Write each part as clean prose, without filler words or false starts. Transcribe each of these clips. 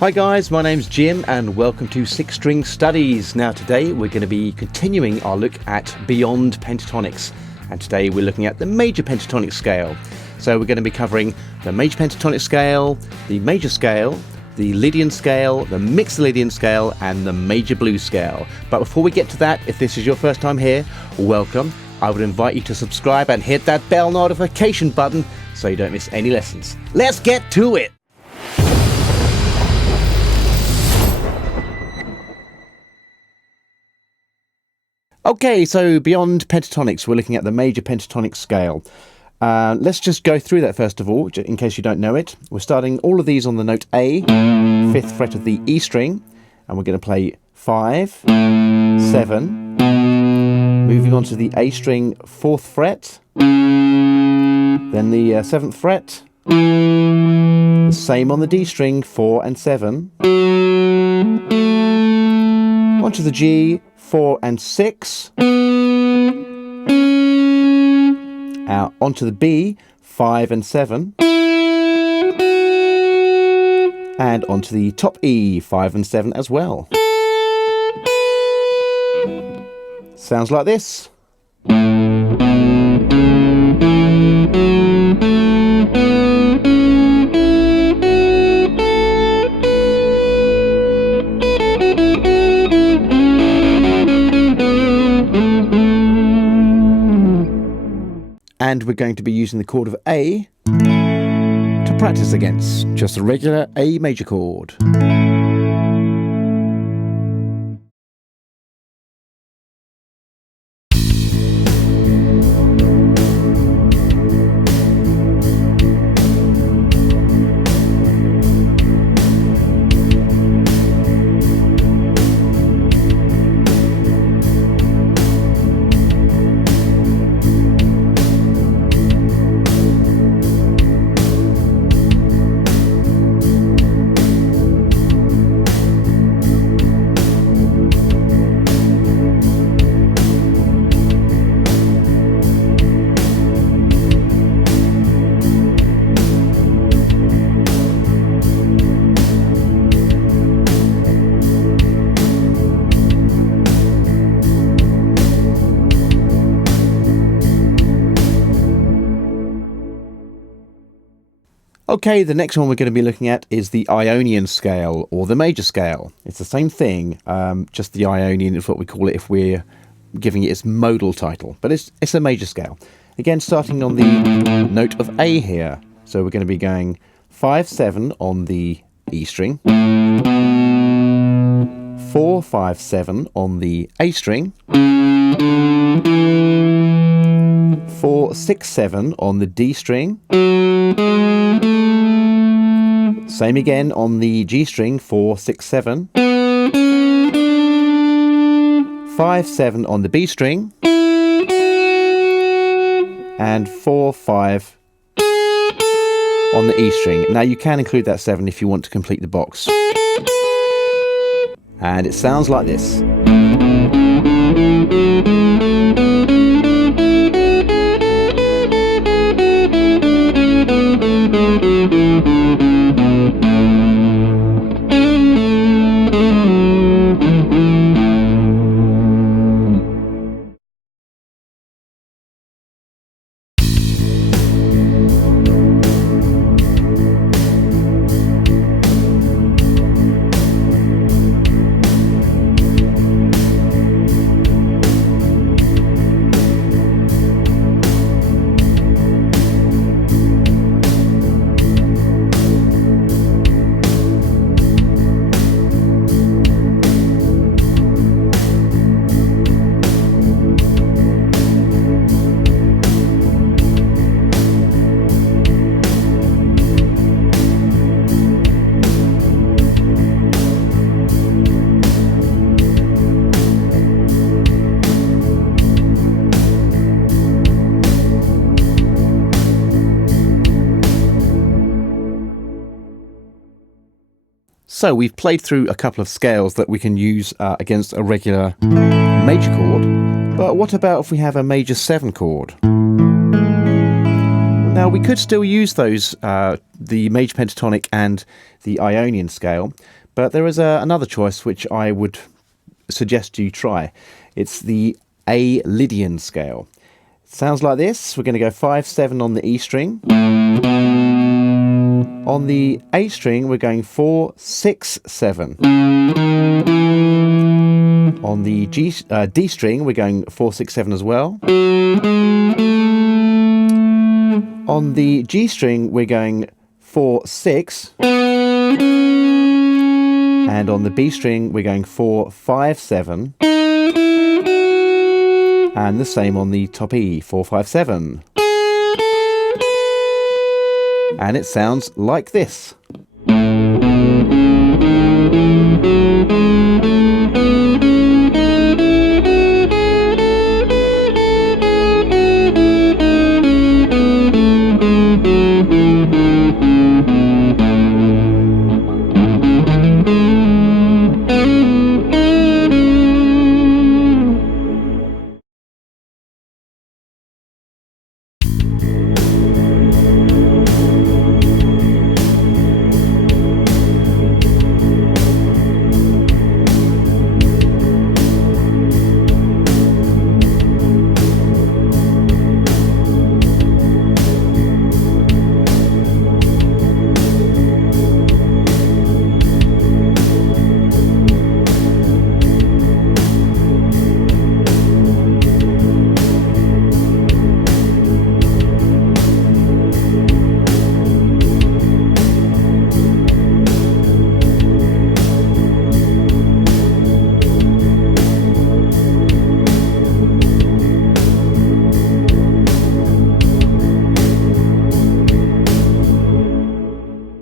Hi guys, my name's Jim and welcome to Six String Studies. Now today we're going to be continuing our look at Beyond Pentatonics, and today we're looking at the Major Pentatonic Scale. So we're going to be covering the Major Pentatonic Scale, the Major Scale, the Lydian Scale, the Mixolydian Scale and the Major Blues Scale. But before we get to that, if this is your first time here, welcome. I would invite you to subscribe and hit that bell notification button so you don't miss any lessons. Let's get to it! Okay, so Beyond Pentatonics, we're looking at the Major Pentatonic Scale. Let's just go through that first of all, in case you don't know it. We're starting all of these on the note A, 5th fret of the E string, and we're going to play 5, 7, moving on to the A string, 4th fret, then the 7th fret, the same on the D string, 4 and 7, onto the G, 4 and 6, onto the B, 5 and 7, and onto the top E, 5 and 7 as well. Sounds like this. And we're going to be using the chord of A to practice against, just a regular A major chord. Okay, the next one we're going to be looking at is the Ionian scale, or the major scale. It's the same thing, just the Ionian is what we call it if we're giving it its modal title, but it's a major scale. Again, starting on the note of A here. So we're going to be going 5, 7 on the E string, 4, 5, 7 on the A string, 4, 6, 7 on the D string, same again on the G string, 4, 6, 7, 5, 7 on the B string, and 4, 5 on the E string. Now you can include that 7 if you want to complete the box. And it sounds like this. So we've played through a couple of scales that we can use against a regular major chord, but what about if we have a major 7 chord? Now Now we could still use those, the major pentatonic and the Ionian scale, but there is another choice which I would suggest you try. It's the A Lydian scale. It sounds like this. We're going to go 5/7 on the E string. On the A string, we're going 4/6/7. On the D string, we're going 4/6/7 as well. On the G string, we're going 4/6. And on the B string, we're going 4/5/7. And the same on the top E, 4/5/7. And it sounds like this.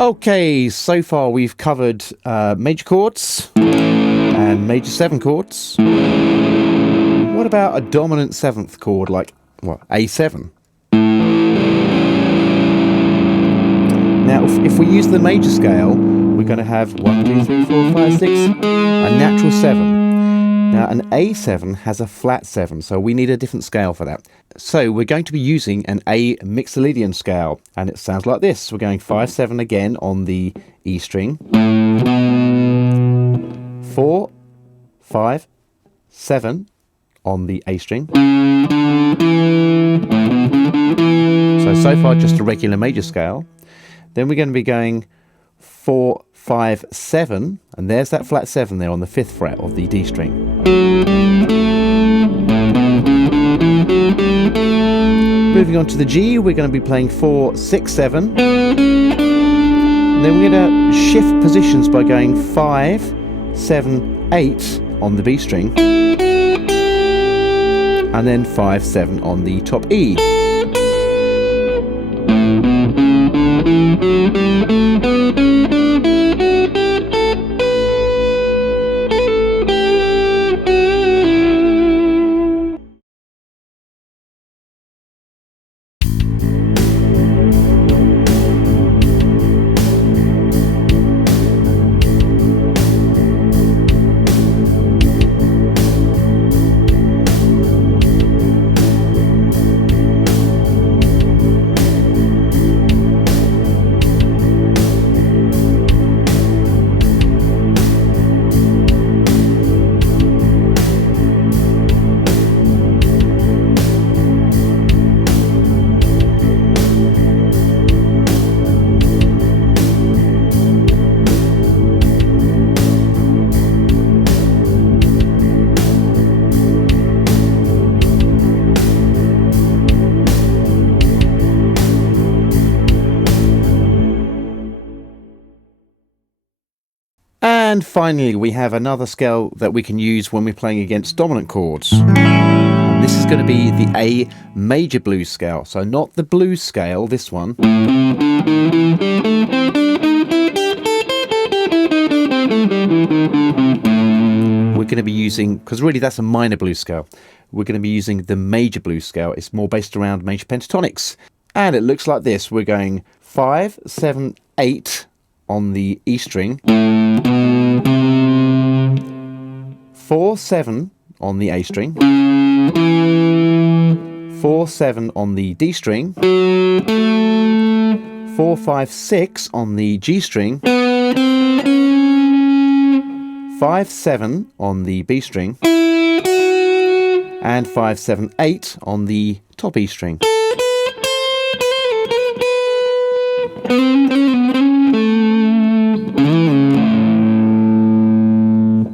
Okay, so far we've covered major chords and major 7 chords. What about a dominant 7th chord like what, A7? Now, if we use the major scale, we're going to have 1, 2, 3, 4, 5, 6, a natural 7. Now, an A7 has a flat 7, so we need a different scale for that. So we're going to be using an A Mixolydian scale, and it sounds like this. We're going 5/7 again on the E string, 4, 5, 7 on the A string. So far just a regular major scale. Then we're going to be going 4, 5, 7, and there's that flat 7 there on the 5th fret of the D string. Moving on to the G, we're going to be playing 4, 6, 7. And then we're going to shift positions by going 5, 7, 8 on the B string. And then 5, 7 on the top E. And finally, we have another scale that we can use when we're playing against dominant chords. And this is going to be the A major blues scale. So not the blues scale, this one. We're going to be using, because really that's a minor blues scale, we're going to be using the major blues scale. It's more based around major pentatonics. And it looks like this. We're going 5, 7, 8 on the E string, 4, 7 on the A string, 4, 7 on the D string, 4, 5, 6 on the G string, 5, 7 on the B string, and 5, 7, 8 on the top E string.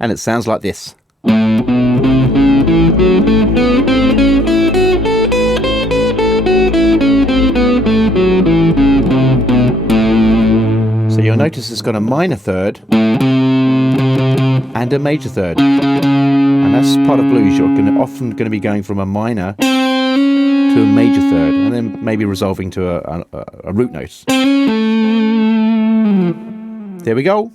And it sounds like this. So you'll notice it's got a minor third and a major third. And that's part of blues. You're often going to be going from a minor to a major third, and then maybe resolving to a root note. There we go.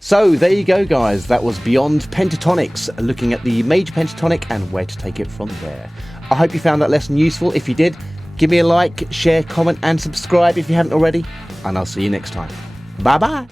So there you go, guys. That was Beyond Pentatonics, looking at the major pentatonic and where to take it from there. I hope you found that lesson useful. If you did, give me a like, share, comment and subscribe if you haven't already, and I'll see you next time. Bye bye.